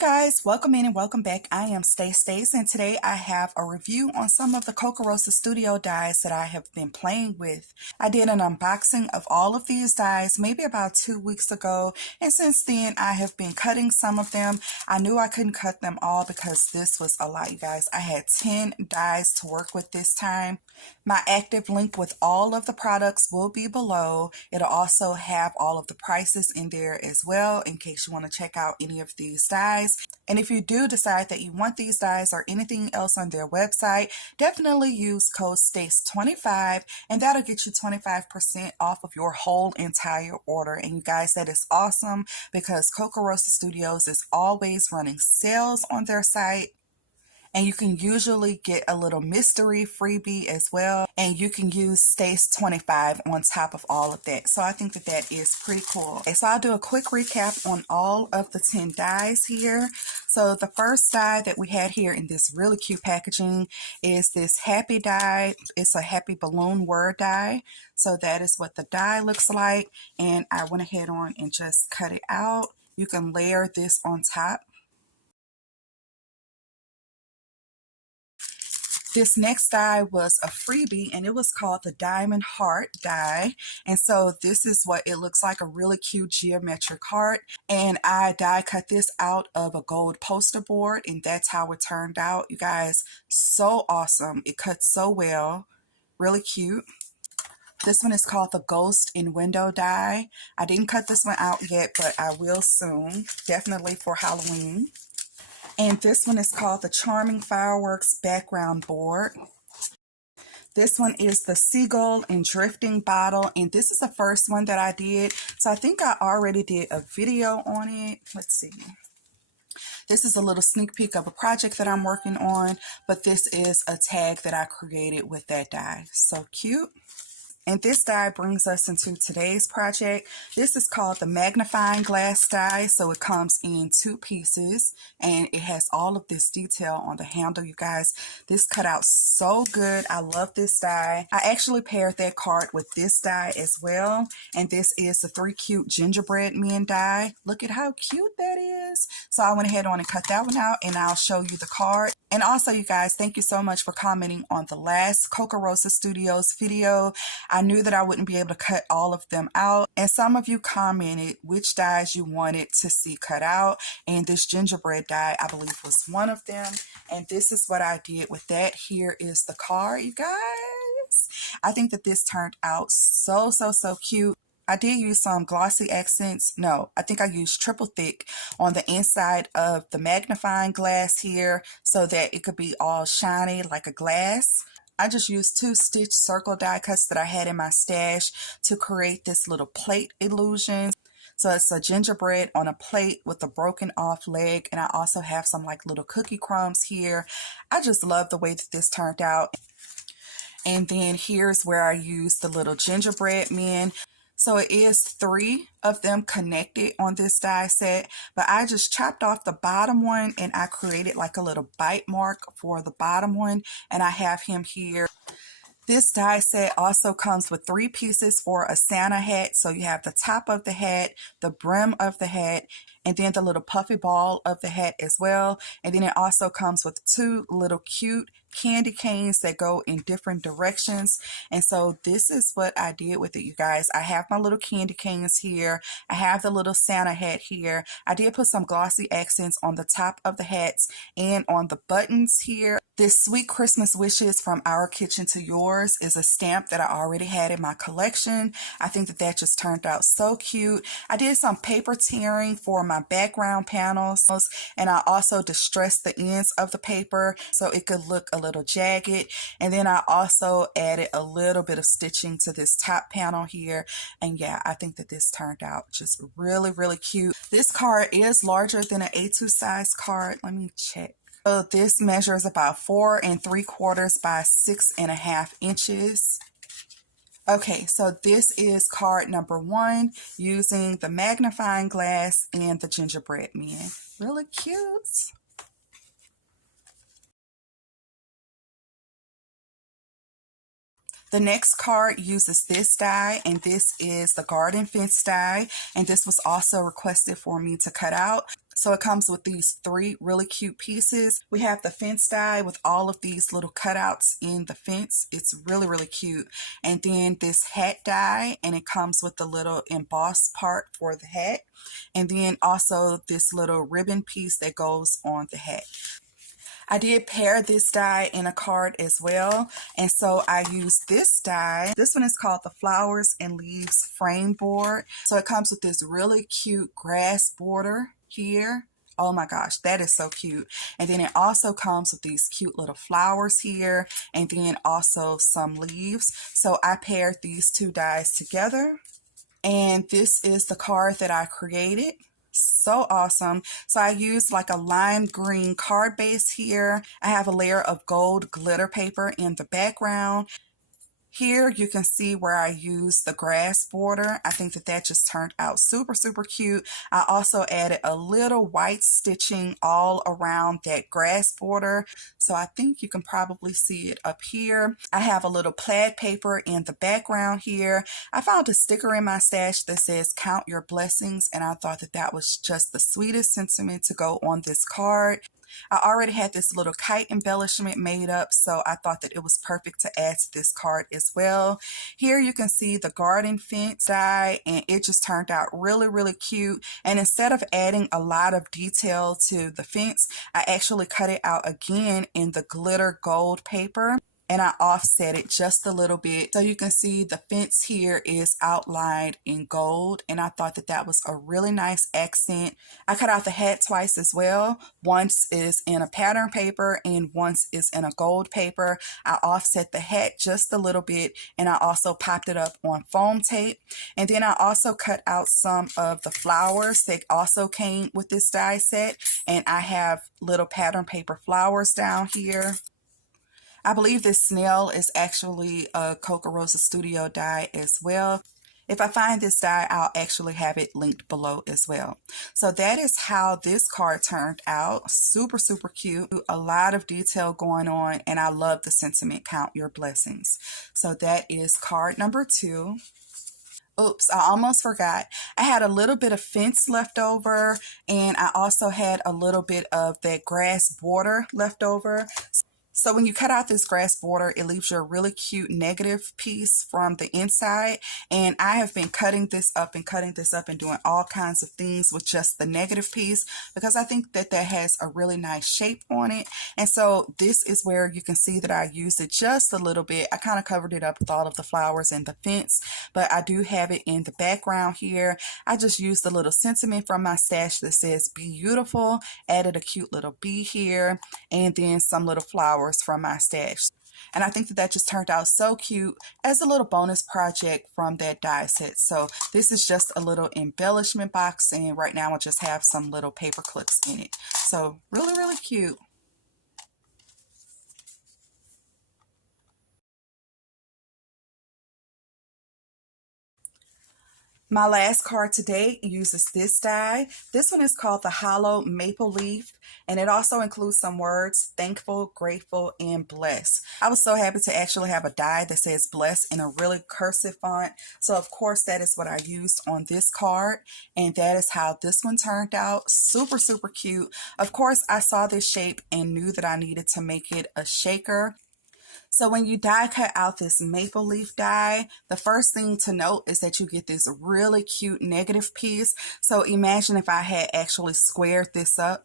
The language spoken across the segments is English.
Guys, welcome in and welcome back. I am Stace, and today I have a review on some of the Kokorosa Studio dies that I have been playing with. I did an unboxing of all of these dies maybe about 2 weeks ago, and since then I have been cutting some of them. I knew I couldn't cut them all because this was a lot, you guys. I had 10 dies to work with this time. My active link with all of the products will be below. It'll also have all of the prices in there as well in case you want to check out any of these dies. And if you do decide that you want these dies or anything else on their website, definitely use code STACE25 and that'll get you 25% off of your whole entire order. And you guys, that is awesome because Kokorosa Studios is always running sales on their site. And you can usually get a little mystery freebie as well. And you can use STACE25 on top of all of that. So I think that that is pretty cool. Okay, so I'll do a quick recap on all of the 10 dies here. So the first die that we had here in this really cute packaging is this happy die. It's a happy balloon word die. So that is what the die looks like. And I went ahead on and just cut it out. You can layer this on top. This next die was a freebie and it was called the Diamond Heart die. And so this is what it looks like, a really cute geometric heart. And I die cut this out of a gold poster board and that's how it turned out. You guys, so awesome. It cuts so well. Really cute. This one is called the Ghost in Window die. I didn't cut this one out yet, but I will soon. Definitely for Halloween. And this one is called the Charming Fireworks Background Board. This one is the Seagull and Drifting Bottle, and this is the first one that I did. So I think I already did a video on it. Let's see. This is a little sneak peek of a project that I'm working on, but this is a tag that I created with that die. So cute. And this die brings us into today's project. This is called the magnifying glass die. So it comes in 2 pieces and it has all of this detail on the handle, you guys. This cut out so good. I love this die. I actually paired that card with this die as well. And this is the 3 Cute Gingerbread Men die. Look at how cute that is. So I went ahead on and cut that one out and I'll show you the card. And also, you guys, thank you so much for commenting on the last Kokorosa Studios video. I knew that I wouldn't be able to cut all of them out. And some of you commented which dies you wanted to see cut out. And this gingerbread die, I believe, was one of them. And this is what I did with that. Here is the card, you guys. I think that this turned out so cute. I did use some glossy accents. No, I think I used triple thick on the inside of the magnifying glass here so that it could be all shiny like a glass. I just used 2 stitch circle die cuts that I had in my stash to create this little plate illusion. So it's a gingerbread on a plate with a broken off leg, and I also have some like little cookie crumbs here. I just love the way that this turned out. And then here's where I used the little gingerbread men. So it is 3 of them connected on this die set, but I just chopped off the bottom one and I created like a little bite mark for the bottom one, and I have him here. This die set also comes with 3 pieces for a Santa hat. So you have the top of the hat, the brim of the hat, and then the little puffy ball of the hat as well. And then it also comes with 2 little cute candy canes that go in different directions. And so this is what I did with it, you guys. I have my little candy canes here. I have the little Santa hat here. I did put some glossy accents on the top of the hats and on the buttons here. This Sweet Christmas Wishes from Our Kitchen to Yours is a stamp that I already had in my collection. I think that that just turned out so cute. I did some paper tearing for my background panels, and I also distressed the ends of the paper so it could look a little jagged. And then I also added a little bit of stitching to this top panel here. And yeah, I think that this turned out just really cute. This card is larger than an A2 size card. Let me check. So this measures about 4 3/4 by 6.5 inches. Okay, so this is card number 1 using the magnifying glass and the gingerbread men. Really cute. The next card uses this die, and this is the garden fence die, and this was also requested for me to cut out. So it comes with these 3 really cute pieces. We have the fence die with all of these little cutouts in the fence. It's really, really cute. And then this hat die, and it comes with the little embossed part for the hat. And then also this little ribbon piece that goes on the hat. I did pair this die in a card as well, and so I used this die. This one is called the Flowers and Leaves Frame Board. So it comes with this really cute grass border here. Oh my gosh, that is so cute. And then it also comes with these cute little flowers here, and then also some leaves. So I paired these 2 dies together, and this is the card that I created. So awesome. So I used like a lime green card base here. I have a layer of gold glitter paper in the background. Here you can see where I used the grass border. I think that that just turned out super, super cute. I also added a little white stitching all around that grass border. So I think you can probably see it up here. I have a little plaid paper in the background here. I found a sticker in my stash that says "Count Your Blessings," and I thought that that was just the sweetest sentiment to go on this card. I already had this little kite embellishment made up, so I thought that it was perfect to add to this card as well. Here you can see the garden fence die, and it just turned out really, really cute. And instead of adding a lot of detail to the fence, I actually cut it out again in the glitter gold paper, and I offset it just a little bit. So you can see the fence here is outlined in gold, and I thought that that was a really nice accent. I cut out the hat twice as well. Once is in a pattern paper and once is in a gold paper. I offset the hat just a little bit, and I also popped it up on foam tape. And then I also cut out some of the flowers that also came with this die set, and I have little pattern paper flowers down here. I believe this snail is actually a Kokorosa Studio die as well. If I find this die, I'll actually have it linked below as well. So that is how this card turned out. Super, super cute. A lot of detail going on, and I love the sentiment, "Count Your Blessings." So that is card number 2. Oops, I almost forgot. I had a little bit of fence left over, and I also had a little bit of that grass border left over. So when you cut out this grass border, it leaves you a really cute negative piece from the inside. And I have been cutting this up and cutting this up and doing all kinds of things with just the negative piece, because I think that that has a really nice shape on it. And so this is where you can see that I used it just a little bit. I kind of covered it up with all of the flowers and the fence, but I do have it in the background here. I just used a little sentiment from my stash that says "Be Beautiful," added a cute little bee here, and then some little flowers from my stash. And I think that that just turned out so cute as a little bonus project from that die set. So this is just a little embellishment box, and right now I just have some little paper clips in it. So really, really cute. My last card today uses this die. This one is called the Hollow Maple Leaf, and it also includes some words: thankful, grateful, and blessed. I was so happy to actually have a die that says "blessed" in a really cursive font. So of course that is what I used on this card, and that is how this one turned out. Super, super cute. Of course, I saw this shape and knew that I needed to make it a shaker. So when you die cut out this maple leaf die, the first thing to note is that you get this really cute negative piece. So imagine if I had actually squared this up.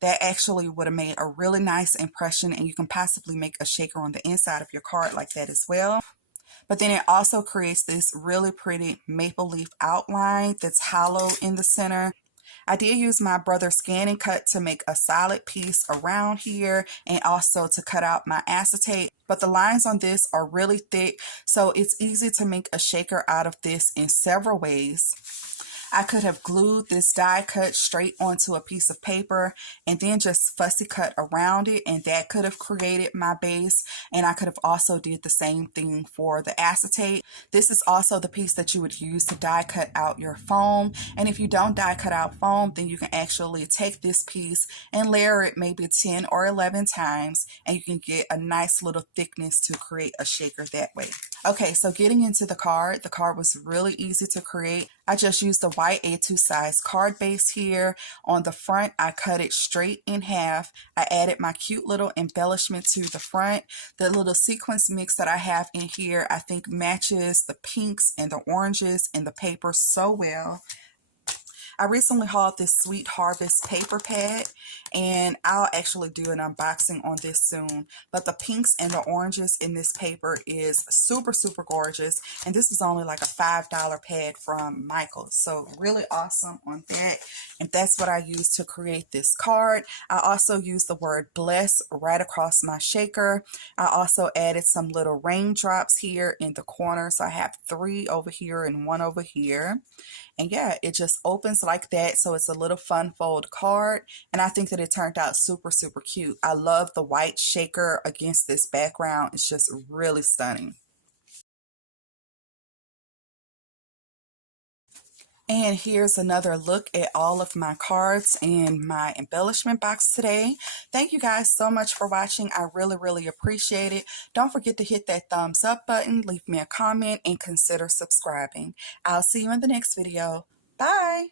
That actually would have made a really nice impression, and you can possibly make a shaker on the inside of your card like that as well. But then it also creates this really pretty maple leaf outline that's hollow in the center. I did use my brother's scan and cut to make a solid piece around here, and also to cut out my acetate. But the lines on this are really thick, so it's easy to make a shaker out of this in several ways. I could have glued this die cut straight onto a piece of paper and then just fussy cut around it, and that could have created my base. And I could have also did the same thing for the acetate. This is also the piece that you would use to die cut out your foam. And if you don't die cut out foam, then you can actually take this piece and layer it maybe 10 or 11 times, and you can get a nice little thickness to create a shaker that way. Okay, so getting into the card was really easy to create. I just used the white A2 size card base here. On the front, I cut it straight in half. I added my cute little embellishment to the front. The little sequence mix that I have in here, I think matches the pinks and the oranges and the paper so well. I recently hauled this Sweet Harvest paper pad, and I'll actually do an unboxing on this soon. But the pinks and the oranges in this paper is super, super gorgeous. And this was only like a $5 pad from Michael's. So really awesome on that. And that's what I used to create this card. I also used the word bless right across my shaker. I also added some little raindrops here in the corner. So I have 3 over here and 1 over here. And yeah, it just opens like that. So it's a little fun fold card. And I think that it turned out super, super cute. I love the white shaker against this background. It's just really stunning. And here's another look at all of my cards in my embellishment box today. Thank you guys so much for watching. I really, really appreciate it. Don't forget to hit that thumbs up button, leave me a comment, and consider subscribing. I'll see you in the next video. Bye!